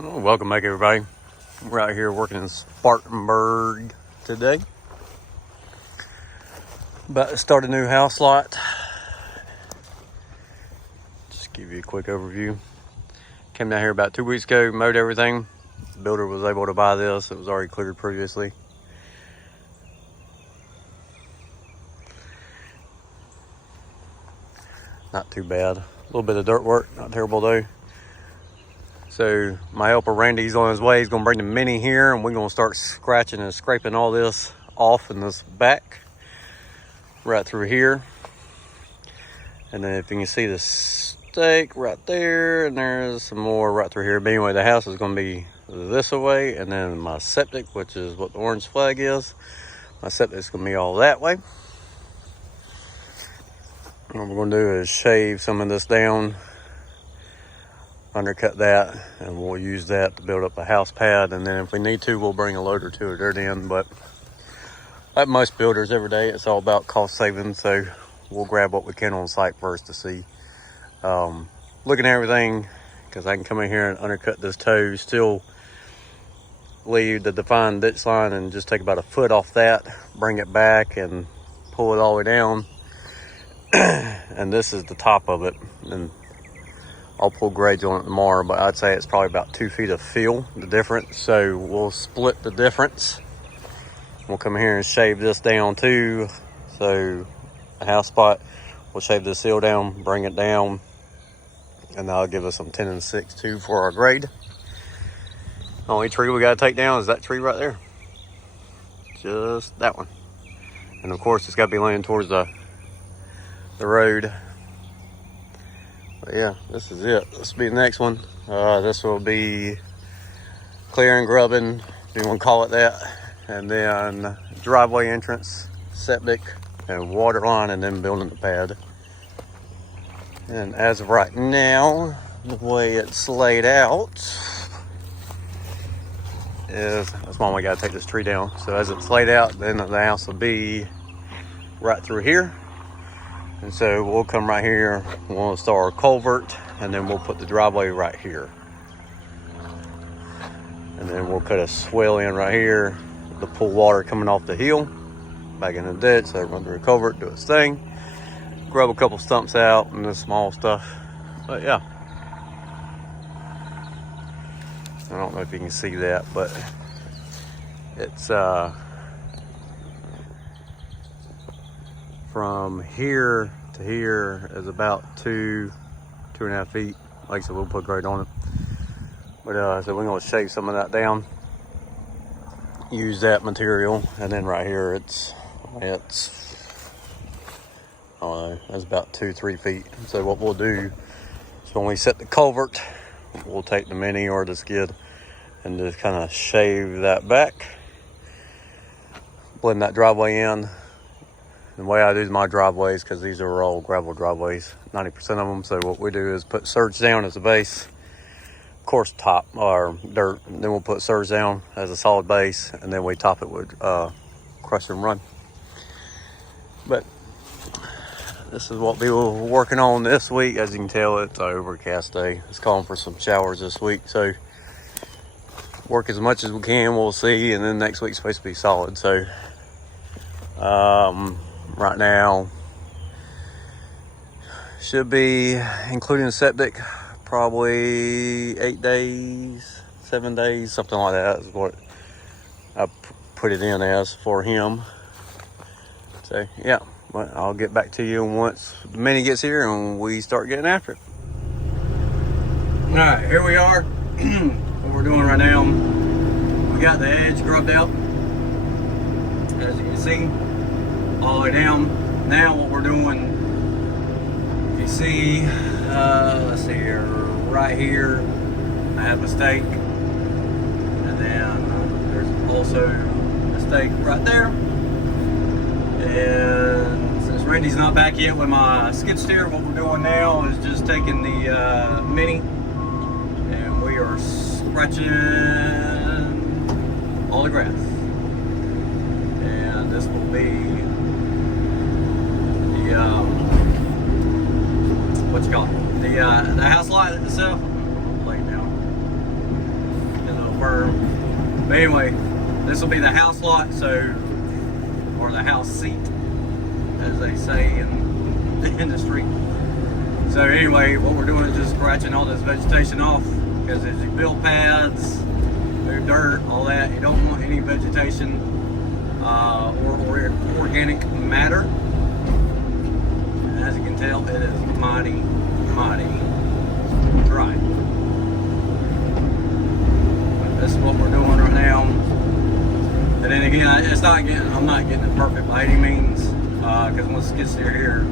Well, welcome back, everybody. We're out here working in Spartanburg today. About to start a new house lot. Just give you a quick overview. Came down here about 2 weeks ago, mowed everything. The builder was able to buy this. It was already cleared previously. Not too bad. A little bit of dirt work, not terrible though. So my helper Randy's on his way. He's gonna bring the Mini here and we're gonna start scratching and scraping all this off in this back right through here. And then if you can see the stake right there, and there's some more right through here. But anyway, the house is gonna be this way, and then my septic, which is what the orange flag is, my septic is gonna be all that way. What we're gonna do is shave some of this down, undercut that, and we'll use that to build up a house pad. And then if we need to, we'll bring a loader to it dirt in. But like most builders every day, it's all about cost savings, so we'll grab what we can on site first to see. Looking at everything, because I can come in here and undercut this toe, still leave the defined ditch line and just take about a foot off that, bring it back and pull it all the way down. And this is the top of it, and I'll pull grades on it tomorrow, but I'd say it's probably about 2 feet of fill, the difference. So we'll split the difference. We'll come here and shave this down too. So a house spot, we'll shave this seal down, bring it down, and that'll give us some 10 and 6 too for our grade. The only tree we gotta take down is that tree right there. Just that one. And of course it's gotta be laying towards the road. But yeah, this is it. This will be the next one. This will be clearing, grubbing, if you want to call it that. And then driveway entrance, septic, and water line, and then building the pad. And as of right now, the way it's laid out is, that's why we got to take this tree down. So as it's laid out, then the house will be right through here. And so we'll come right here, we'll install our culvert, and then we'll put the driveway right here. And then we'll cut a swell in right here to pull water coming off the hill back in the ditch, so run through the culvert, do its thing. Grab a couple stumps out and the small stuff. But yeah. I don't know if you can see that, but it's from here to here is about 2.5 feet. Like I said, we'll put grade on it. But so we're gonna shave some of that down, use that material, and then right here it's I don't know, that's about 2-3 feet. So what we'll do is when we set the culvert, we'll take the Mini or the skid and just kind of shave that back, blend that driveway in. The way I do my driveways, because these are all gravel driveways, 90% of them. So what we do is put surge down as a base, of course top or dirt, and then we'll put surge down as a solid base, and then we top it with crush and run. But this is what we were working on this week. As you can tell, it's an overcast day. It's calling for some showers this week, so work as much as we can. We'll see, and then next week's supposed to be solid. So right now should be, including the septic, probably 8 days, 7 days, something like that is what I put it in as for him. So yeah, but I'll get back to you once the Mini gets here and we start getting after it. All right, here we are. What we're doing right now, we got the edge grubbed out, as you can see, all the way down. Now what we're doing, if you see, let's see here, right here, I have a stake, and then there's also a stake right there. And since Randy's not back yet with my skid steer, what we're doing now is just taking the Mini, and we are scratching all the grass. And this will be what you call it, the house light itself. Lay it down. term. But anyway, this will be the house lot, so, or the house seat, as they say in the industry. So anyway, what we're doing is just scratching all this vegetation off, because as you build paths, move dirt, all that, you don't want any vegetation or organic matter. And as you can tell, it is mighty dry. But this is what we're doing right now. And then again, it's not getting, I'm not getting it perfect by any means, because once it gets through here,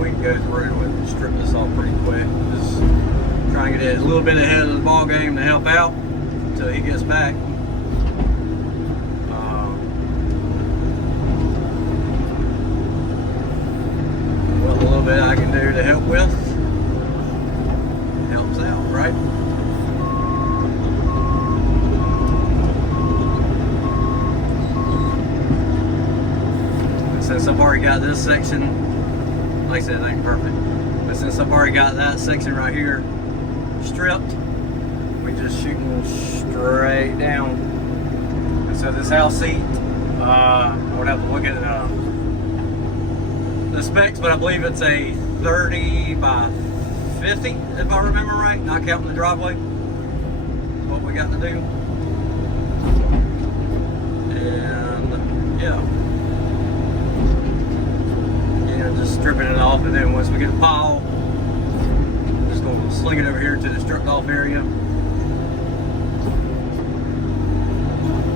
we can go through and strip this off pretty quick. Just trying to get it a little bit ahead of the ball game to help out until he gets back. Well, a little bit I can do to help with helps out, right? And since I've already got this section, like I said, it ain't perfect, but since I've already got that section right here stripped, we just shooting straight down. And so this house seat, I would have to look at the specs, but I believe it's a 30 by 50, if I remember right, not counting the driveway. What we got to do. And yeah. Just stripping it off, and then once we get a pile, I'm just going to sling it over here to the stripped off area.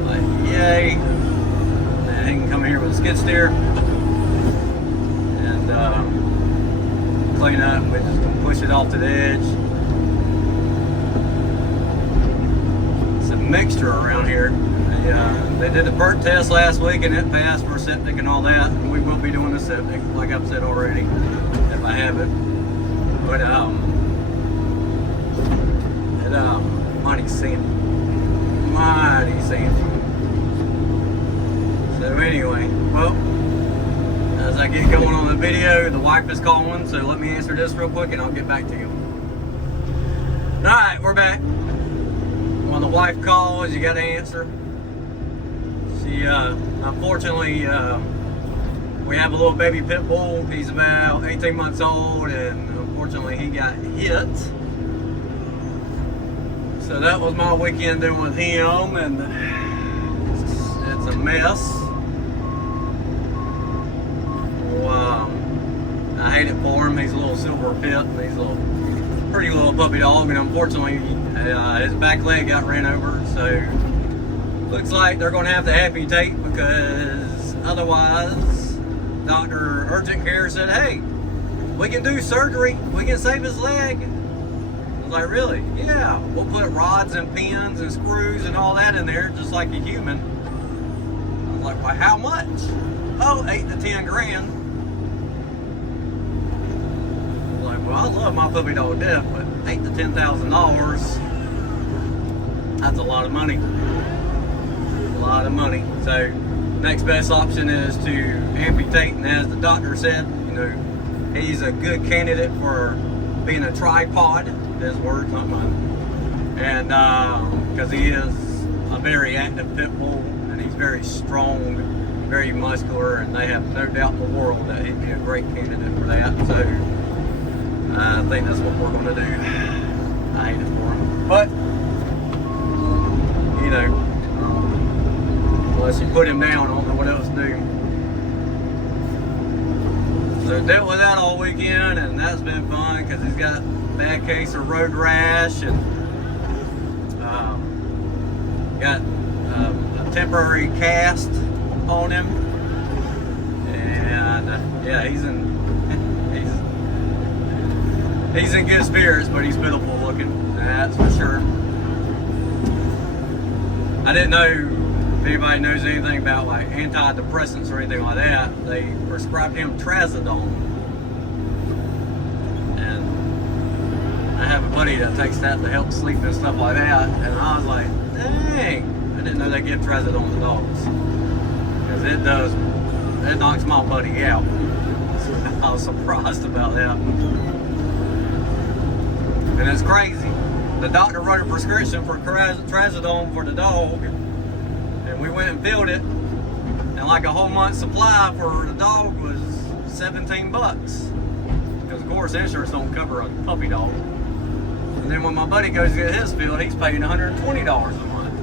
Like, yay. And then he can come here with a skid steer and clean up. We're just going to push it off to the edge. It's a mixture around here. They did the perk test last week and it passed for septic and all that. And we will be doing the septic, like I've said already, if I have it. But mighty sandy. Mighty sandy. So anyway, well, as I get going on the video, the wife is calling, so let me answer this real quick and I'll get back to you. Alright, we're back. When the wife calls, you gotta answer. She, unfortunately, we have a little baby pit bull. He's about 18 months old, and unfortunately he got hit. So that was my weekend doing with him, and it's a mess. Well, I hate it for him. He's a little silver pit, and he's a little pretty little puppy dog, and unfortunately his back leg got ran over, so looks like they're going to have to amputate, because otherwise Dr. Urgent Care said, hey, we can do surgery, we can save his leg. I was like, really? Yeah, we'll put rods and pins and screws and all that in there just like a human. I was like, well, how much? Oh, 8 to 10 grand. I was like, well, I love my puppy dog to death, but $8,000 to $10,000, that's a lot of money. A lot of money. So next best option is to amputate, and as the doctor said, you know, he's a good candidate for being a tripod, his words, not mine, and because he is a very active pit bull and he's very strong, very muscular, and they have no doubt in the world that he'd be a great candidate for that. So I think that's what we're going to do. I hate it for him, but you know, unless you put him down, I don't know what else to do. So dealt with that all weekend, and that's been fun because he's got a bad case of road rash, and got a temporary cast on him, and yeah, he's in good spirits, but he's pitiful looking, that's for sure. I didn't know if anybody knows anything about like antidepressants or anything like that. They prescribed him trazodone, and I have a buddy that takes that to help sleep and stuff like that, and I was like, dang, I didn't know they give trazodone to dogs, because it knocks my buddy out. I was surprised about that, and it's crazy the doctor wrote a prescription for trazodone for the dog, and we went and filled it, and like a whole month's supply for the dog was 17 bucks. Because of course insurance don't cover a puppy dog. And then when my buddy goes to get his filled, he's paying $120 a month.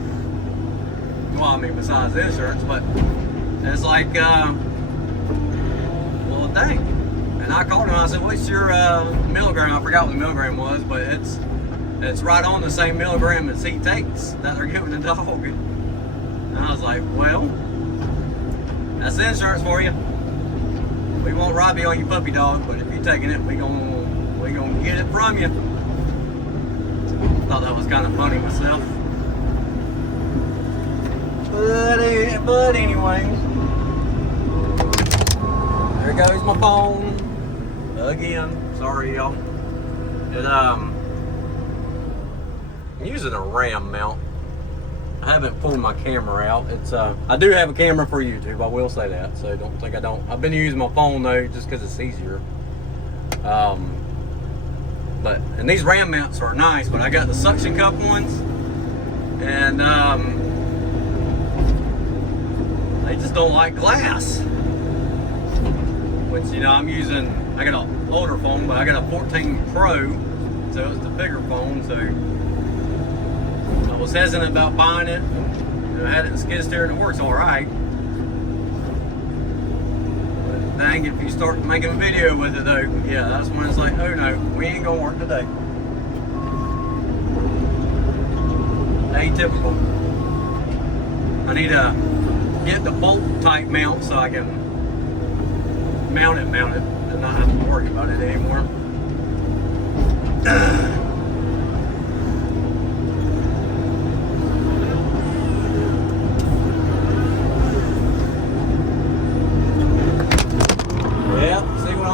Well, I mean, besides the insurance, but it's like, well, dang. And I called him, I said, what's your milligram? I forgot what the milligram was, but it's right on the same milligram as he takes that they're giving the dog. And I was like, well, that's the insurance for you. We won't rob you on your puppy dog, but if you're taking it, we gonna get it from you. Thought that was kind of funny myself. But anyway, there goes my phone again. Sorry, y'all. I'm using a RAM mount. I haven't pulled my camera out. I do have a camera for YouTube, I will say that, so don't think I don't. I've been using my phone though, just because it's easier. And these RAM mounts are nice, but I got the suction cup ones, and they just don't like glass. Which, you know, I got an older phone, but I got a 14 Pro, so it's the bigger phone, so I was hesitant about buying it. I had it in skid steer and it works alright. But dang, if you start making a video with it though, yeah, that's when it's like, oh no, we ain't gonna work today. Atypical. I need to get the bolt type mount so I can mount it, and not have to worry about it anymore.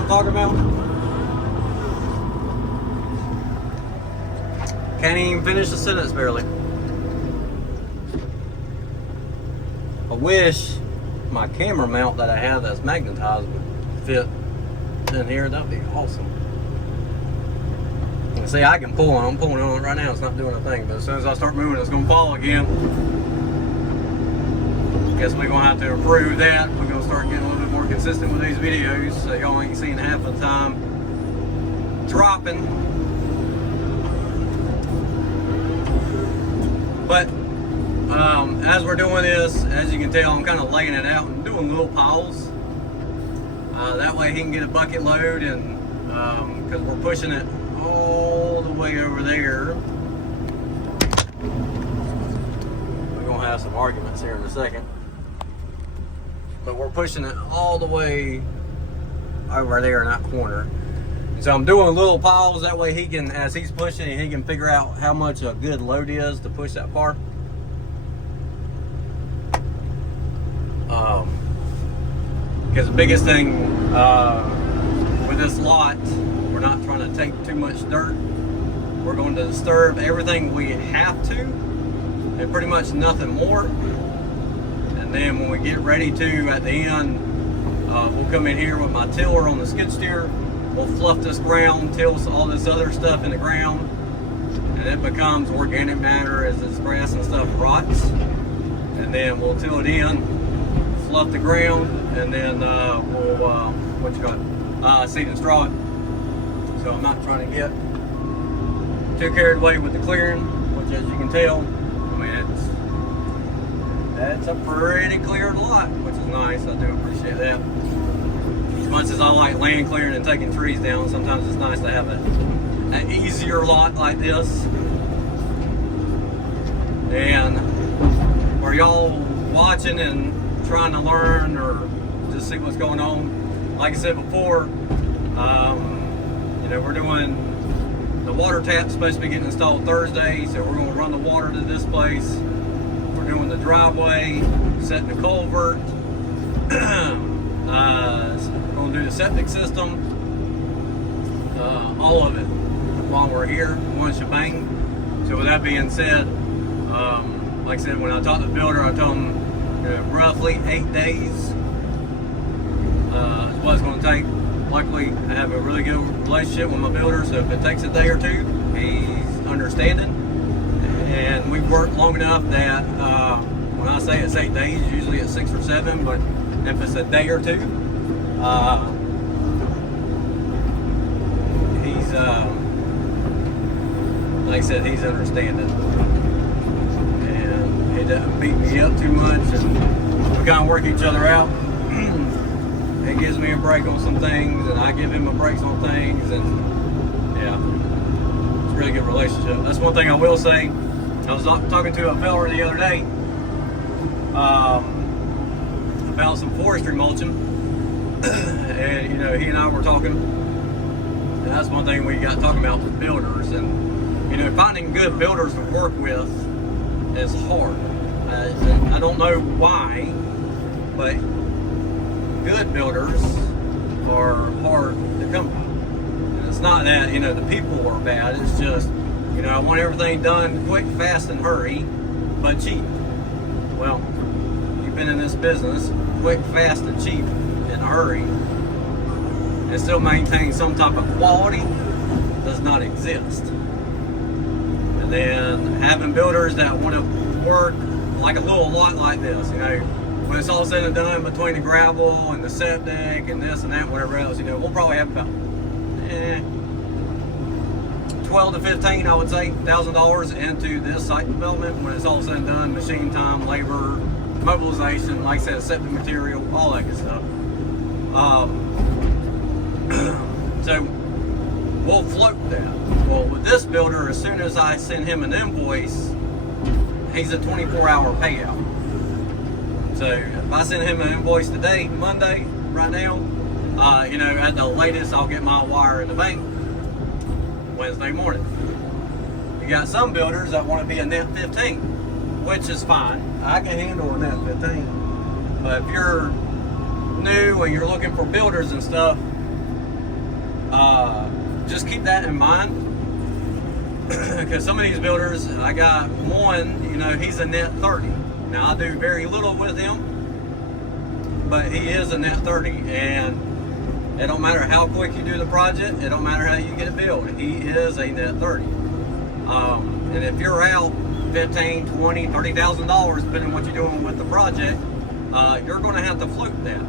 Talking about. Can't even finish the sentence barely. I wish my camera mount that I have that's magnetized would fit in here. That'd be awesome. And see, I can pull on it. I'm pulling on it right now. It's not doing a thing, but as soon as I start moving, it's gonna fall again. Guess we're gonna have to improve that. We're gonna start getting a little bit more consistent with these videos, so y'all ain't seeing half the time dropping. But as we're doing this, as you can tell, I'm kind of laying it out and doing little piles. That way he can get a bucket load, and because we're pushing it all the way over there. We're gonna have some arguments here in a second. But we're pushing it all the way over there in that corner. So I'm doing little piles, that way he can, as he's pushing, he can figure out how much a good load is to push that far. Because the biggest thing with this lot, we're not trying to take too much dirt. We're going to disturb everything we have to, and pretty much nothing more. And then when we get ready to, at the end, we'll come in here with my tiller on the skid steer. We'll fluff this ground, till all this other stuff in the ground, and it becomes organic matter as this grass and stuff rots. And then we'll till it in, fluff the ground, and then we'll seed and straw it. So I'm not trying to get too carried away with the clearing, which, as you can tell, I mean, it's a pretty cleared lot, which is nice. I do appreciate that. As much as I like land clearing and taking trees down, sometimes it's nice to have an easier lot like this. And for y'all watching and trying to learn or just see what's going on, like I said before, you know, we're doing the water tap's supposed to be getting installed Thursday, so we're going to run the water to this place. We're doing the driveway, setting the culvert, we're going to do the septic system, all of it while we're here, one shebang. So with that being said, like I said, when I talked to the builder, I told him roughly 8 days is what it's going to take. Luckily, I have a really good relationship with my builder, so if it takes a day or two, he's understanding. understanding, and we've worked long enough that when I say it's 8 days, usually it's 6 or 7, but if it's a day or two, he's like I said, he's understanding, and he doesn't beat me up too much, and we kind of work each other out. He gives me a break on some things, and I give him a break on things, and yeah, it's a really good relationship. That's one thing I will say. I was talking to a fella the other day about some forestry mulching, and you know, he and I were talking, and that's one thing we got talking about with builders, and you know, finding good builders to work with is hard. I don't know why, but good builders are hard to come by. And it's not that, you know, the people are bad, it's just, you know, I want everything done quick, fast, and hurry, but cheap. Well, you've been in this business, quick, fast, and cheap, in a hurry, and still maintain some type of quality does not exist. And then having builders that want to work like a little lot like this, you know, when it's all said and done, between the gravel and the septic and this and that, whatever else, you know, we'll probably have about 12 to 15, I would say, $1,000 into this site development when it's all said and done, machine time, labor, mobilization, like I said, septic material, all that good stuff. So we'll float that. Well, with this builder, as soon as I send him an invoice, he's a 24-hour payout. So if I send him an invoice today, Monday, right now, you know, at the latest, I'll get my wire in the bank Wednesday morning. You got some builders that want to be a net 15, which is fine. I can handle a net 15. But if you're new and you're looking for builders and stuff, just keep that in mind. Because some of these builders, I got one, you know, he's a net 30. Now, I do very little with him, but he is a net 30, and it don't matter how quick you do the project, it don't matter how you get it built, he is a net 30. And if you're out $15,000, $20,000, $30,000, depending on what you're doing with the project, you're going to have to float that.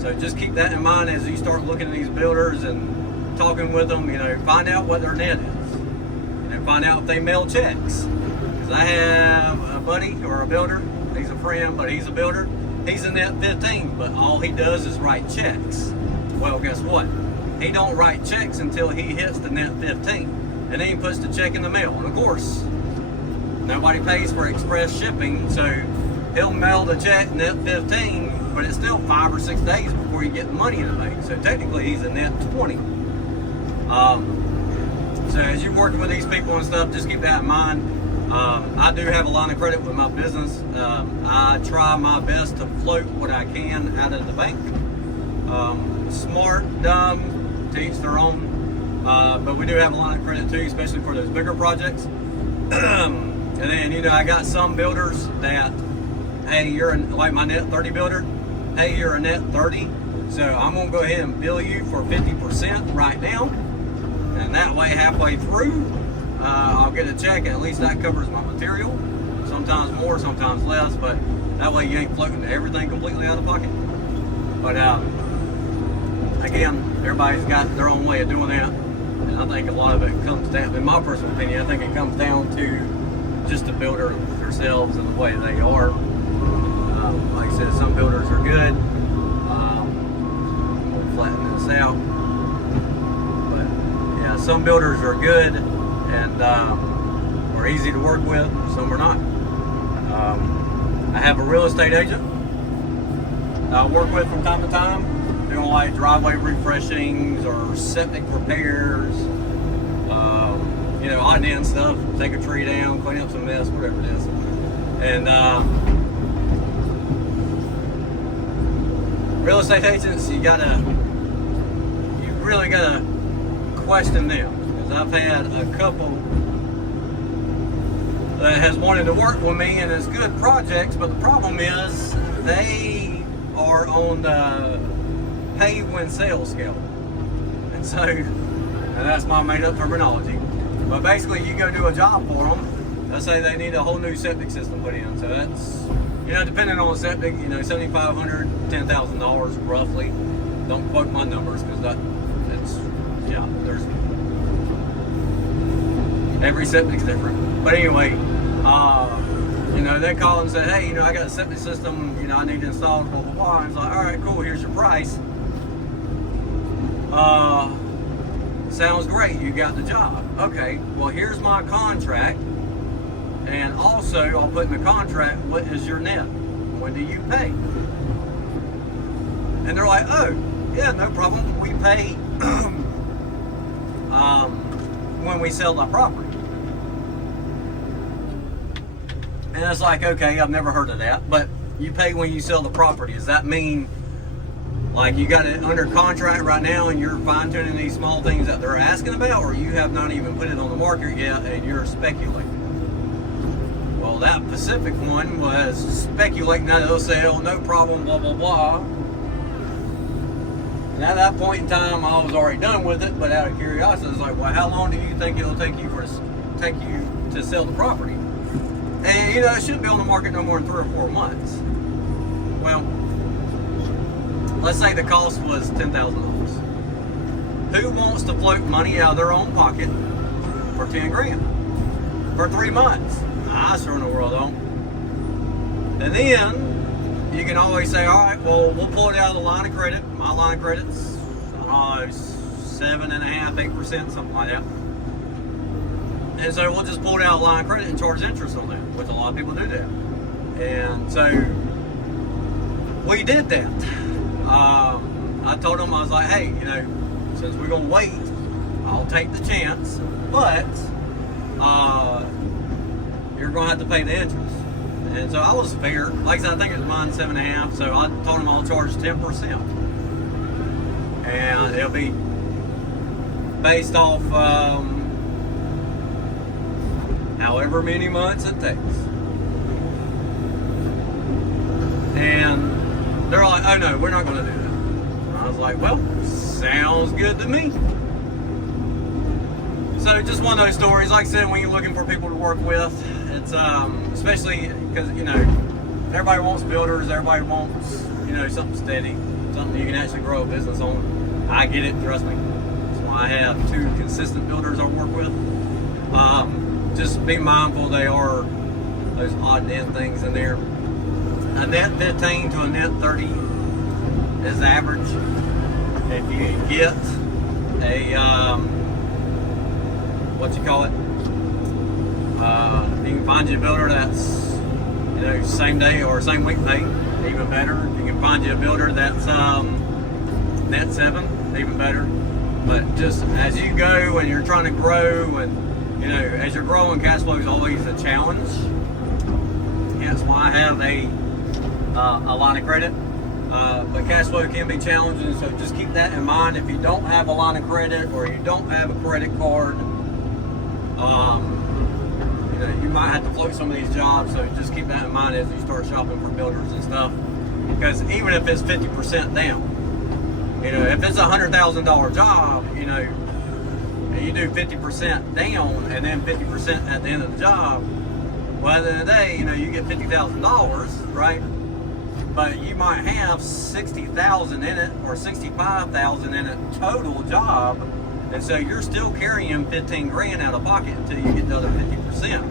So just keep that in mind as you start looking at these builders and talking with them, you know, find out what their net is, and find out if they mail checks. I have a buddy or a builder, he's a friend, but he's a builder. He's a net 15, but all he does is write checks. Well, guess what? He don't write checks until he hits the net 15, and then he puts the check in the mail. And of course, nobody pays for express shipping, so he'll mail the check net 15, but it's still 5 or 6 days before you get the money in the bank. So technically, he's a net 20. So as you're working with these people and stuff, just keep that in mind. I do have a line of credit with my business. I try my best to float what I can out of the bank. Smart, dumb, to each their own. But we do have a line of credit too, especially for those bigger projects. And then, you know, I got some builders that, hey, like my net 30 builder, hey, you're a net 30, so I'm gonna go ahead and bill you for 50% right now. And that way, halfway through, I'll get a check, and at least that covers my material. Sometimes more, sometimes less, but that way you ain't floating everything completely out of pocket. But again, everybody's got their own way of doing that, and I think a lot of it comes down, in my personal opinion, I think it comes down to just the builder themselves and the way they are. Like I said, some builders are good. We'll flatten this out. But yeah, some builders are good and are easy to work with, some are not. I have a real estate agent I work with from time to time, doing like driveway refreshings or septic repairs, you know, odd end stuff, take a tree down, clean up some mess, whatever it is. And real estate agents, you really gotta question them, because I've had a couple that has wanted to work with me, and it's good projects, but the problem is they are on the pay when sale scale. And so, and that's my made up terminology. But basically, you go do a job for them. Let's say they need a whole new septic system put in. So that's, you know, depending on the septic, you know, $7,500, $10,000 roughly. Don't quote my numbers because it's, yeah, there's, every septic's different. But anyway, you know, they call and say, hey, you know, I got a septic system, you know, I need to install it, blah, blah, blah. And it's like, all right, cool, here's your price. Sounds great, you got the job. Okay, well, here's my contract. And also, I'll put in the contract, what is your net? When do you pay? And they're like, oh, yeah, no problem. We pay when we sell the property. And it's like, okay, I've never heard of that. But you pay when you sell the property. Does that mean, like, you got it under contract right now and you're fine-tuning these small things that they're asking about, or you have not even put it on the market yet and you're speculating? Well, that Pacific one was speculating that they'll say, oh, no problem, blah, blah, blah. And at that point in time, I was already done with it, but out of curiosity, it's like, well, how long do you think it'll take you to sell the property? And, you know, it shouldn't be on the market no more than 3 or 4 months. Well, let's say the cost was $10,000. Who wants to float money out of their own pocket for 10 grand for 3 months? I sure in the world don't. And then you can always say, all right, well, we'll pull it out of the line of credit. My line of credit's, I don't know, 7.5%, 8%, something like that. And so we'll just pull it out of the line of credit and charge interest on that, which a lot of people do that. And so we did that. I told them, I was like, hey, you know, since we're going to wait, I'll take the chance, but you're going to have to pay the interest. And so I was fair. Like I said, I think it was mine 7.5%, so I told them I'll charge 10%. And it'll be based off however many months it takes. And they're like, oh no, we're not going to do that. And I was like, well, sounds good to me. So just one of those stories. Like I said, when you're looking for people to work with, it's especially because, you know, everybody wants builders, everybody wants, you know, something steady, something you can actually grow a business on. I get it, trust me. That's why I have 2 consistent builders I work with. Just be mindful they are those odd and end things in there. A net 15 to a net 30 is average. If you get a what you call it, you can find you a builder that's, you know, same day or same week pay, even better. You can find you a builder that's net 7, even better. But just as you go and you're trying to grow, and you know, as you're growing, cash flow is always a challenge. That's why I have a line of credit. But cash flow can be challenging, so just keep that in mind. If you don't have a line of credit or you don't have a credit card, you know, you might have to float some of these jobs. So just keep that in mind as you start shopping for builders and stuff. Because even if it's 50% down, you know, if it's a $100,000 job, you know, you do 50% down and then 50% at the end of the job. Well, at the end of the day, you know, you get $50,000, right? But you might have $60,000 in it or $65,000 in a total job, and so you're still carrying 15 grand out of pocket until you get the other 50%.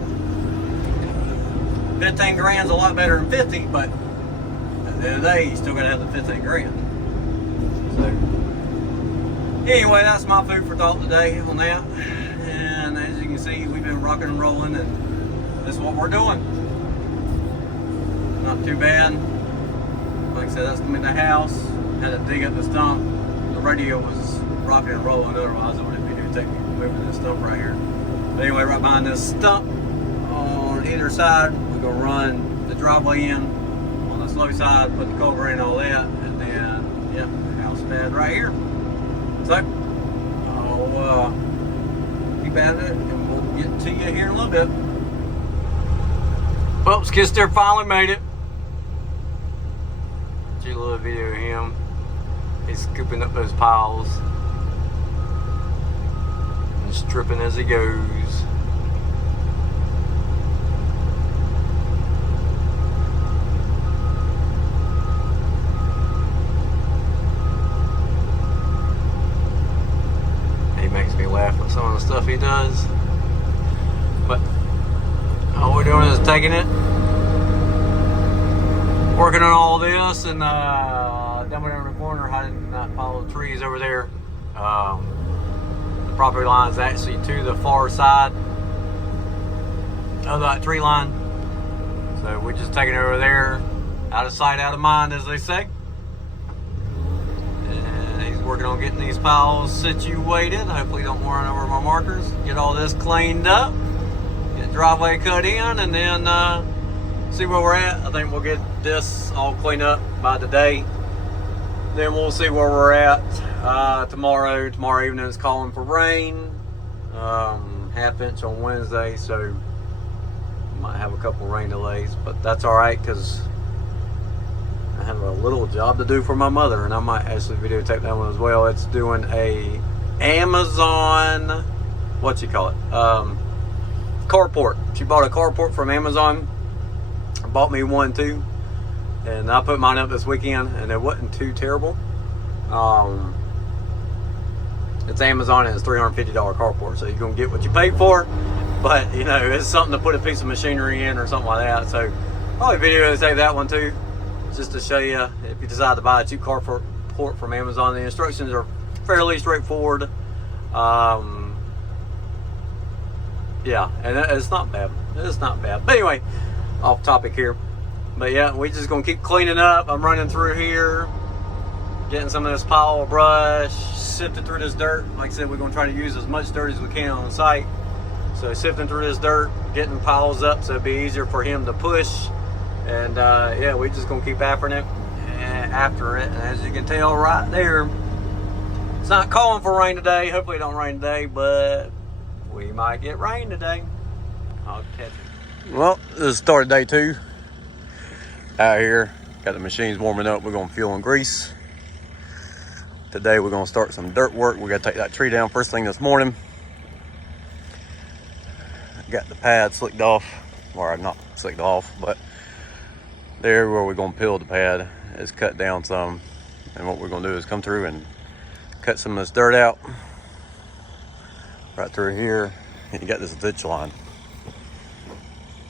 15 grand's a lot better than 50, but at the end of the day, you still gotta have the 15 grand. So anyway, that's my food for thought today on that. And as you can see, we've been rocking and rolling, and this is what we're doing. Not too bad. Like I said, that's gonna be the house. Had to dig up the stump. The radio was rocking and rolling, otherwise it wouldn't be too technical moving this stump right here. But anyway, right behind this stump, on either side, we're gonna run the driveway in. On the slow side, put the culvert in, all that, and then, yep, the house pad right here. So, I'll keep at it, and we'll get to you here in a little bit. Well, skid steer finally made it. A little video of him. He's scooping up those piles and stripping as he goes. taking it, working on all this, and down there in the corner, hiding that pile of trees over there. The property line is actually to the far side of that tree line, so we're just taking it over there, out of sight, out of mind, as they say. And he's working on getting these piles situated. Hopefully don't run over my markers. Get all this cleaned up, get the driveway cut in, and then see where we're at. I think we'll get this all cleaned up by today. Then we'll see where we're at tomorrow. Tomorrow evening is calling for rain, half inch on Wednesday, so might have a couple rain delays, but that's all right because I have a little job to do for my mother, and I might actually videotape that one as well. It's doing a Amazon, what you call it, carport. She bought a carport from Amazon. Bought me one too, and I put mine up this weekend, and it wasn't too terrible. It's Amazon, and it's $350 carport, so you're gonna get what you paid for. But you know, it's something to put a piece of machinery in or something like that. So probably videotape that one too, just to show you if you decide to buy a cheap carport from Amazon. The instructions are fairly straightforward. Yeah, and it's not bad. It's not bad. But anyway, off topic here. But yeah, we just gonna keep cleaning up. I'm running through here, getting some of this pile of brush, sifting through this dirt. Like I said, we're gonna try to use as much dirt as we can on the site. So sifting through this dirt, getting piles up so it'd be easier for him to push. And yeah, we just gonna keep after it. And as you can tell right there, it's not calling for rain today. Hopefully it don't rain today, but we might get rain today. I'll catch it. Well, this is start of day 2 out here. Got the machines warming up. We're gonna fuel and grease. Today we're gonna start some dirt work. We gotta take that tree down first thing this morning. Got the pad slicked off, or not slicked off, but there where we're gonna peel the pad is cut down some. And what we're gonna do is come through and cut some of this dirt out right through here. And you got this ditch line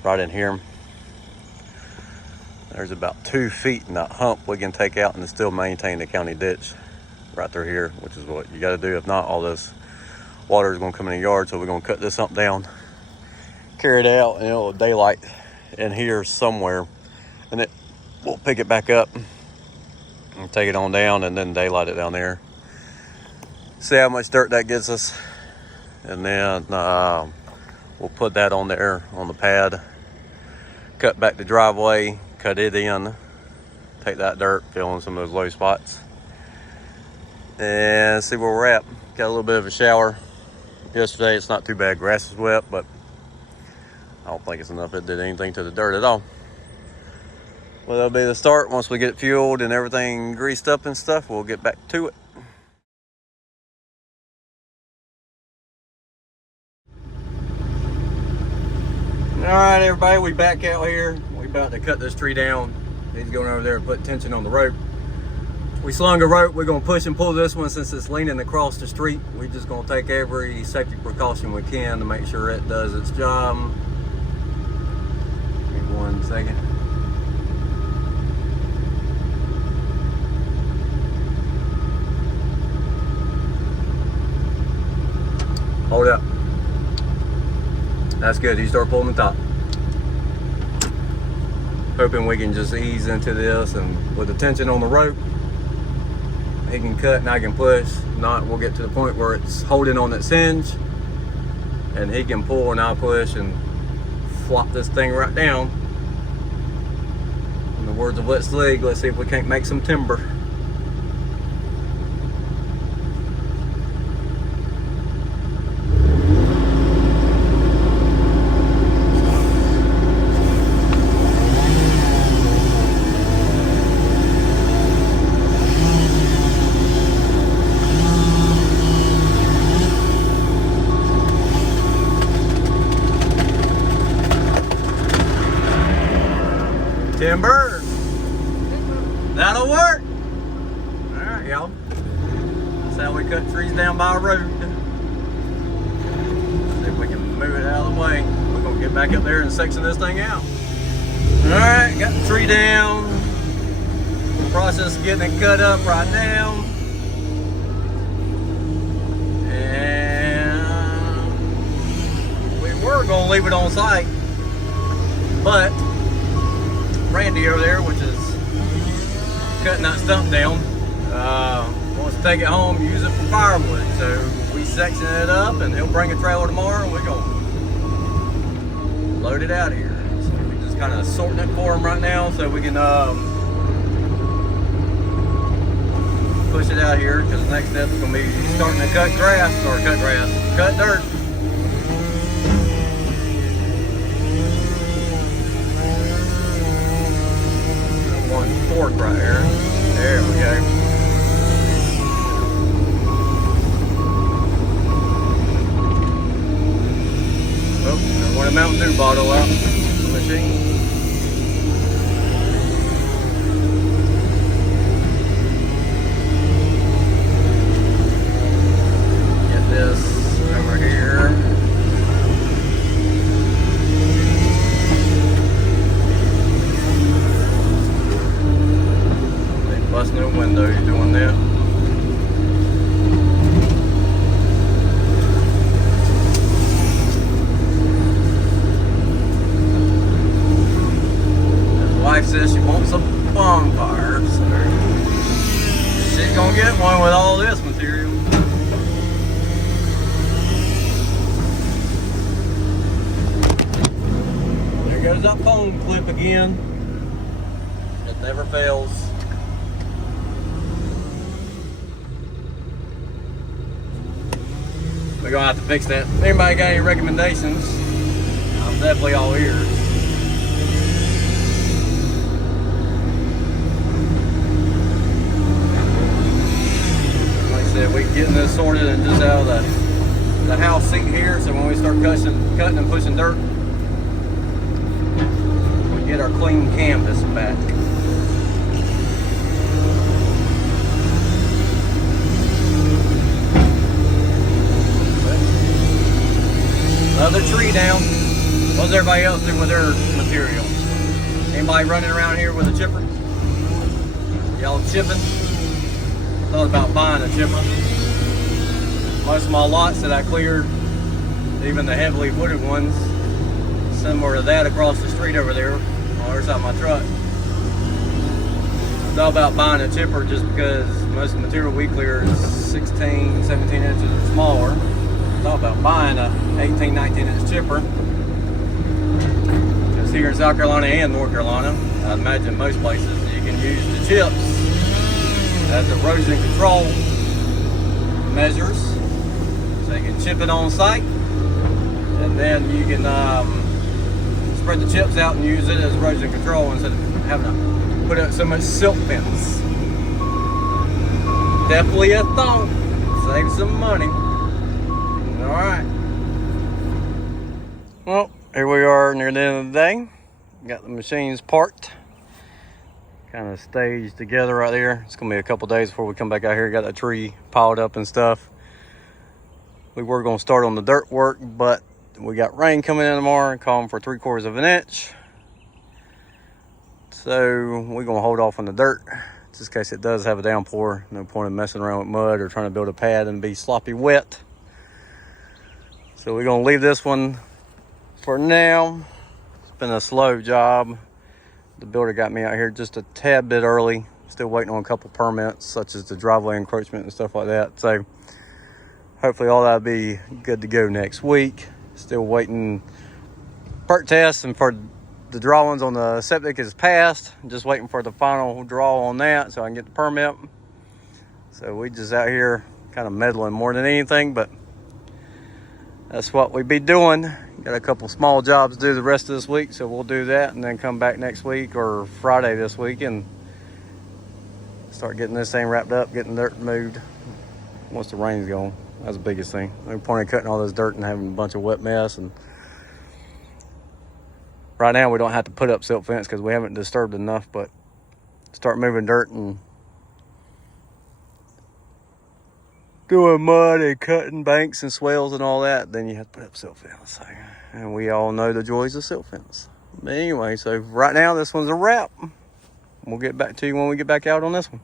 right in here. There's about 2 feet in that hump we can take out and still maintain the county ditch right through here, which is what you got to do. If not, all this water is going to come in the yard. So we're going to cut this hump down, carry it out, and it'll daylight in here somewhere, and it we'll pick it back up and take it on down, and then daylight it down there. See how much dirt that gets us, and then we'll put that on there on the pad. Cut back the driveway, cut it in, take that dirt, fill in some of those low spots, and see where we're at. Got a little bit of a shower yesterday. It's not too bad. Grass is wet, but I don't think it's enough it did anything to the dirt at all. Well, that'll be the start. Once we get it fueled and everything greased up and stuff, we'll get back to it. All right, everybody, we back out here. We about to cut this tree down. He's going over there to put tension on the rope. We slung a rope. We're gonna push and pull this one since it's leaning across the street. We're just gonna take every safety precaution we can to make sure it does its job. Give me 1 second. Hold up. That's good. You start pulling the top. Hoping we can just ease into this, and with the tension on the rope, he can cut and I can push. If not, we'll get to the point where it's holding on its hinge, and he can pull and I'll push and flop this thing right down. In the words of Let's League, let's see if we can't make some timber. Timber. That'll work. All right, y'all. That's how we cut trees down by a road. See if we can move it out of the way. We're gonna get back up there and section this thing out. All right, got the tree down. Process of getting it cut up right now. And we were gonna leave it on site, but Randy over there, which is cutting that stump down, wants to take it home, use it for firewood. So we section it up and he'll bring a trailer tomorrow and we're gonna load it out of here. So we're just kind of sorting it for him right now so we can push it out here, because the next step is going to be starting to cut dirt. One fork right here. There we go. Oh, I want a Mountain Dew bottle out the machine. This over here. They busting the windows doing that. His wife says she wants a bonfire, so she's gonna get one with all this material. Goes that phone clip again. It never fails. We're gonna have to fix that. If anybody got any recommendations, I'm definitely all ears. Like I said, we're getting this sorted and just out of the house seat here, so when we start cutting and pushing dirt, get our clean canvas back. Another tree down. What's everybody else doing with their material? Anybody running around here with a chipper? Y'all chipping? Thought about buying a chipper. Most of my lots that I cleared, even the heavily wooded ones, similar to that across the street over there, on the other side of my truck. I thought about buying a chipper just because most of the material we clear is 16, 17 inches or smaller. I thought about buying a 18, 19 inch chipper. Because here in South Carolina and North Carolina, I imagine most places, you can use the chips as erosion control measures. So you can chip it on site, and then you can spread the chips out and use it as erosion control instead of having to put up so much silk fence. Definitely a thought. Save some money. Alright. Well, here we are near the end of the day. Got the machines parked. Kind of staged together right there. It's going to be a couple days before we come back out here. Got that tree piled up and stuff. We were going to start on the dirt work, but we got rain coming in tomorrow, calling for 3/4 of an inch. So we're going to hold off on the dirt just in case it does have a downpour. No point in messing around with mud or trying to build a pad and be sloppy wet. So we're going to leave this one for now. It's been a slow job. The builder got me out here just a tad bit early. Still waiting on a couple permits, such as the driveway encroachment and stuff like that. So hopefully all that'll be good to go next week. Still waiting perk tests and for the drawings on the septic is passed. Just waiting for the final draw on that so I can get the permit. So we just out here kind of meddling more than anything, but that's what we be doing. Got a couple small jobs to do the rest of this week, so we'll do that and then come back next week or Friday this week and start getting this thing wrapped up, getting dirt moved once the rain's gone. That's the biggest thing. No point in cutting all this dirt and having a bunch of wet mess. And right now we don't have to put up silk fence because we haven't disturbed enough, but start moving dirt and doing mud and cutting banks and swales and all that, then you have to put up silt fence. So, and we all know the joys of silt fence. But anyway, so right now this one's a wrap. We'll get back to you when we get back out on this one.